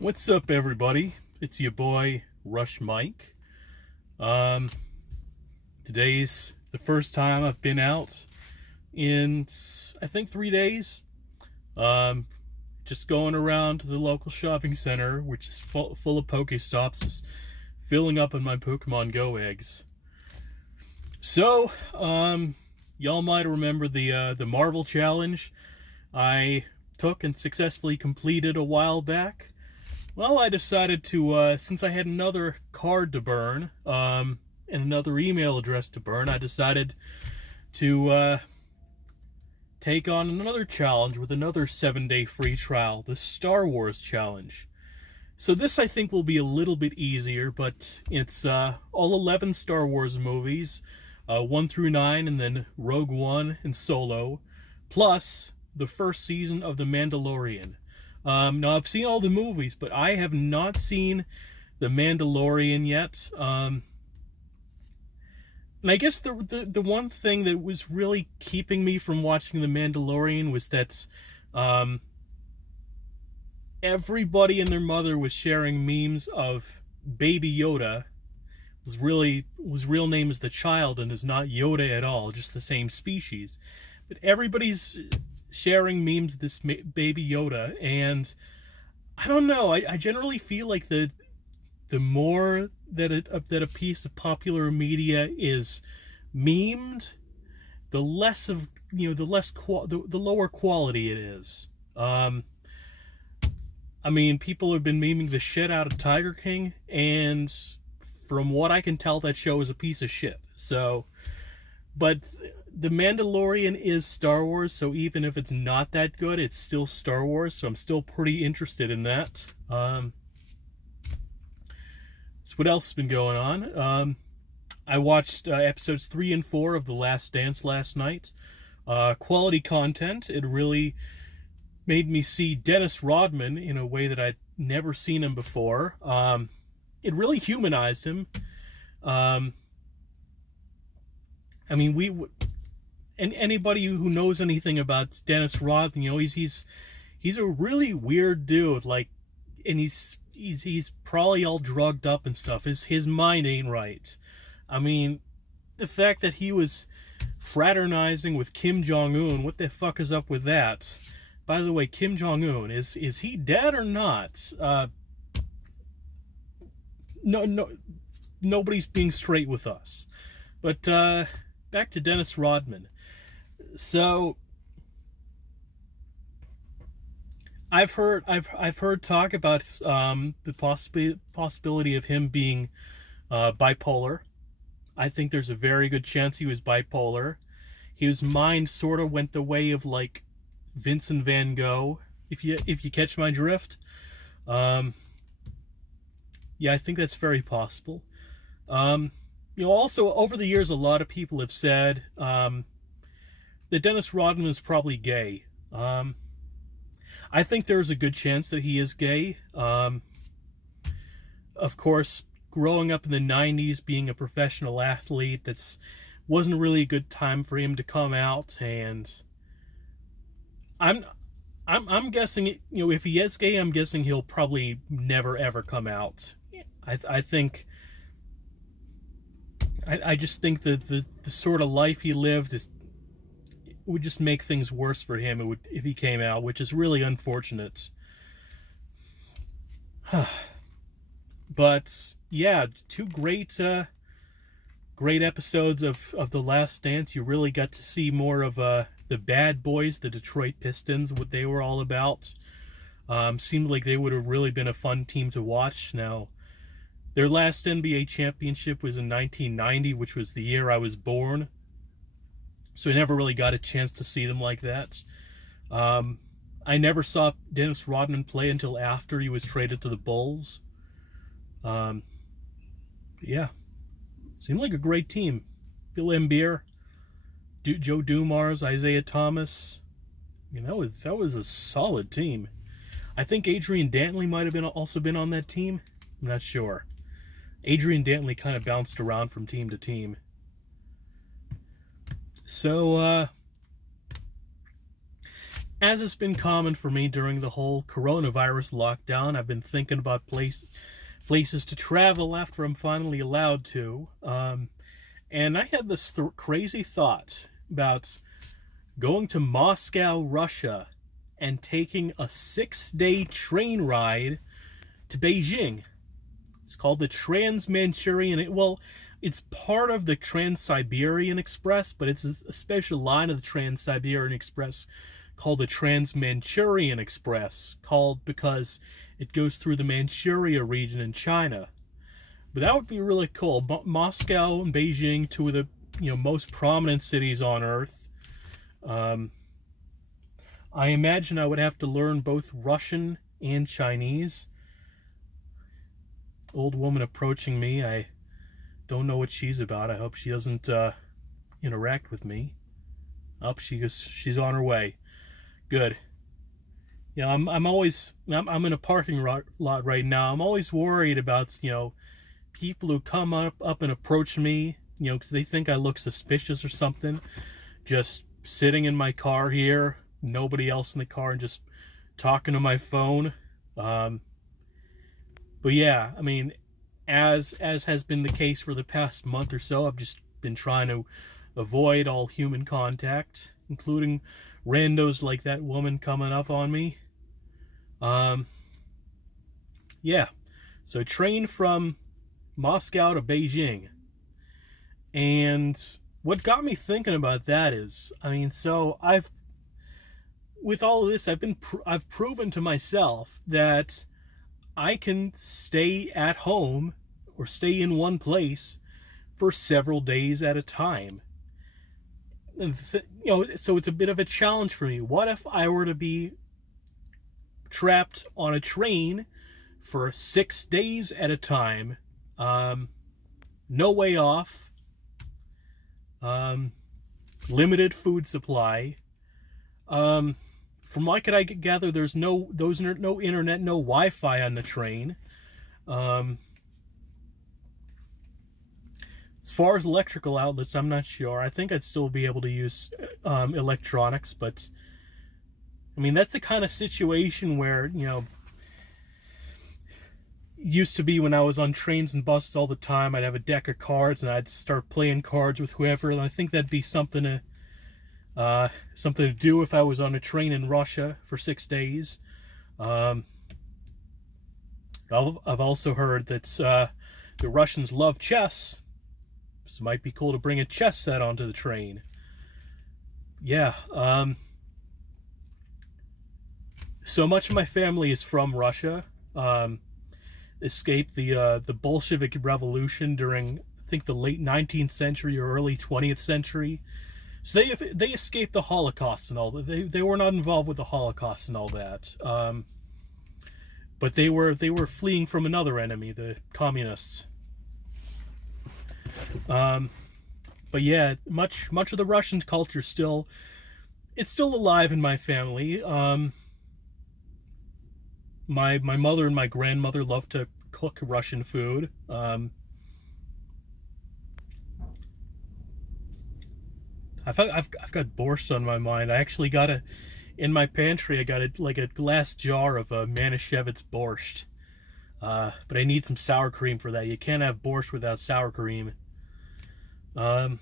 What's up, everybody? It's your boy Rush Mike. Today's the first time I've been out in I think 3 days. Just going around to the local shopping center, which is full of Pokestops, just filling up on my Pokemon Go eggs. So, y'all might remember the Marvel challenge I took and successfully completed a while back. Well, I decided to, since I had another card to burn, and another email address to burn, I decided to take on another challenge with another 7-day free trial, the Star Wars challenge. So this, I think, will be a little bit easier, but it's all 11 Star Wars movies, 1 through 9, and then Rogue One and Solo, plus the first season of The Mandalorian. Now, I've seen all the movies, but I have not seen The Mandalorian yet. And I guess the one thing that was really keeping me from watching The Mandalorian was that everybody and their mother was sharing memes of Baby Yoda. His real name is the child and is not Yoda at all, just the same species. But everybody's sharing memes of this Baby Yoda, and I don't know, I generally feel like the more that a piece of popular media is memed, the less of, the lower quality it is. I mean, people have been memeing the shit out of Tiger King, and from what I can tell, that show is a piece of shit. So, but The Mandalorian is Star Wars, so even if it's not that good, it's still Star Wars, so I'm still pretty interested in that. So what else has been going on? I watched episodes 3 and 4 of The Last Dance last night. Quality content. It really made me see Dennis Rodman in a way that I'd never seen him before. It really humanized him. I mean, and anybody who knows anything about Dennis Rodman, he's a really weird dude. Like, and he's probably all drugged up and stuff. His mind ain't right. I mean, the fact that he was fraternizing with Kim Jong-un, what the fuck is up with that? By the way, Kim Jong-un, is he dead or not? No, nobody's being straight with us. But back to Dennis Rodman. So I've heard talk about the possibility of him being bipolar. I think there's a very good chance he was bipolar. His mind sort of went the way of, like, Vincent van Gogh, if you catch my drift. Yeah, I think that's very possible. Also, over the years, a lot of people have said that Dennis Rodman is probably gay. I think there's a good chance that he is gay. Of course, growing up in the 90s, being a professional athlete, wasn't really a good time for him to come out, and I'm guessing, if he is gay, I'm guessing he'll probably never ever come out. I just think that the sort of life he lived would just make things worse for him if he came out, which is really unfortunate. But yeah, 2 great episodes of The Last Dance. You really got to see more of the bad boys, the Detroit Pistons, what they were all about. Seemed like they would have really been a fun team to watch. Now, their last NBA championship was in 1990, which was the year I was born. So I never really got a chance to see them like that. I never saw Dennis Rodman play until after he was traded to the Bulls. Yeah. Seemed like a great team. Bill Embiid, Joe Dumars, Isaiah Thomas. I mean, that was a solid team. I think Adrian Dantley might have also been on that team. I'm not sure. Adrian Dantley kind of bounced around from team to team. So, as has been common for me during the whole coronavirus lockdown, I've been thinking about places to travel after I'm finally allowed to. And I had this crazy thought about going to Moscow, Russia, and taking a 6-day train ride to Beijing. It's called the Trans-Manchurian. Well, it's part of the Trans-Siberian Express, but it's a special line of the Trans-Siberian Express called the Trans-Manchurian Express, called because it goes through the Manchuria region in China. But that would be really cool. Moscow and Beijing, two of the most prominent cities on Earth. I imagine I would have to learn both Russian and Chinese. Old woman approaching me. I don't know what she's about. I hope she doesn't interact with me. Up she's on her way. Good. Yeah, I'm in a parking lot right now. I'm always worried about people who come up and approach me, because they think I look suspicious or something. Just sitting in my car here, nobody else in the car, and just talking to my phone. But yeah, I mean, as has been the case for the past month or so, I've just been trying to avoid all human contact, including randos like that woman coming up on me. Yeah, so train from Moscow to Beijing. And what got me thinking about that is, so with all of this, I've proven to myself that I can stay at home or stay in one place for several days at a time. So it's a bit of a challenge for me. What if I were to be trapped on a train for 6 days at a time? No way off. Limited food supply. From what I could gather, there's no internet, no Wi-Fi on the train. As far as electrical outlets, I'm not sure. I think I'd still be able to use electronics, but that's the kind of situation where, used to be when I was on trains and buses all the time. I'd have a deck of cards and I'd start playing cards with whoever, and I think that'd be something to do if I was on a train in Russia for 6 days. I've also heard that the Russians love chess, so it might be cool to bring a chess set onto the train. Yeah. So much of my family is from Russia. Escaped the Bolshevik Revolution during, I think, the late 19th century or early 20th century. So they escaped the Holocaust and all that. They were not involved with the Holocaust and all that. But they were fleeing from another enemy, the communists. But yeah, much of the Russian culture it's still alive in my family. My mother and my grandmother love to cook Russian food. I've got borscht on my mind. I actually got in my pantry. I got a glass jar of Manischewitz borscht. But I need some sour cream for that. You can't have borscht without sour cream. So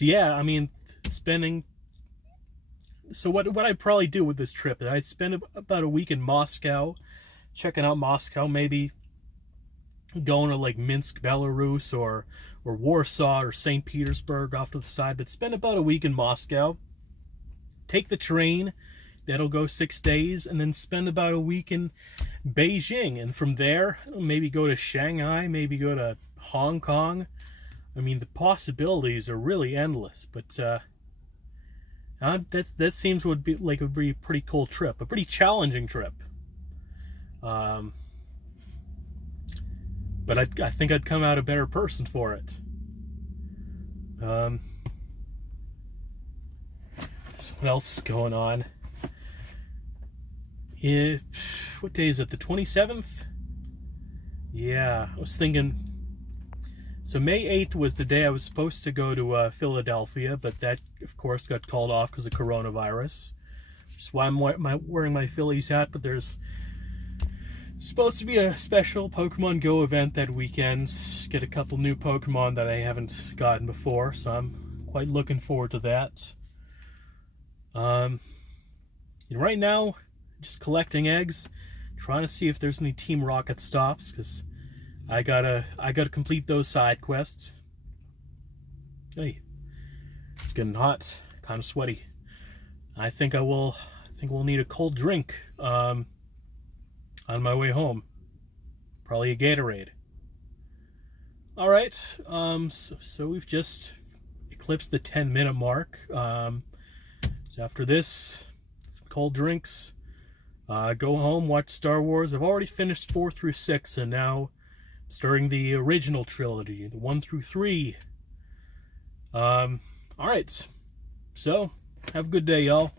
yeah, spending. So what I'd probably do with this trip is I'd spend about a week in Moscow, checking out Moscow, maybe going to like Minsk, Belarus, or Warsaw or St. Petersburg off to the side, but spend about a week in Moscow, take the train, that'll go 6 days, and then spend about a week in Beijing, and from there, maybe go to Shanghai, maybe go to Hong Kong. The possibilities are really endless, but that seems would be a pretty cool trip, a pretty challenging trip. But I think I'd come out a better person for it. What else is going on? What day is it? The 27th? Yeah, I was thinking So May 8th was the day I was supposed to go to Philadelphia, but that, of course, got called off because of coronavirus. Which is why I'm wearing my Phillies hat, but there's supposed to be a special Pokemon Go event that weekend. Get a couple new Pokemon that I haven't gotten before, so I'm quite looking forward to that. And right now, just collecting eggs, trying to see if there's any Team Rocket stops, because I gotta complete those side quests. Hey, it's getting hot, kind of sweaty. I think we'll need a cold drink on my way home. Probably a Gatorade. All right, so we've just eclipsed the 10-minute mark. So after this, some cold drinks, go home, watch Star Wars. I've already finished 4 through 6, and now starting the original trilogy, the 1 through 3. All right, so have a good day, y'all.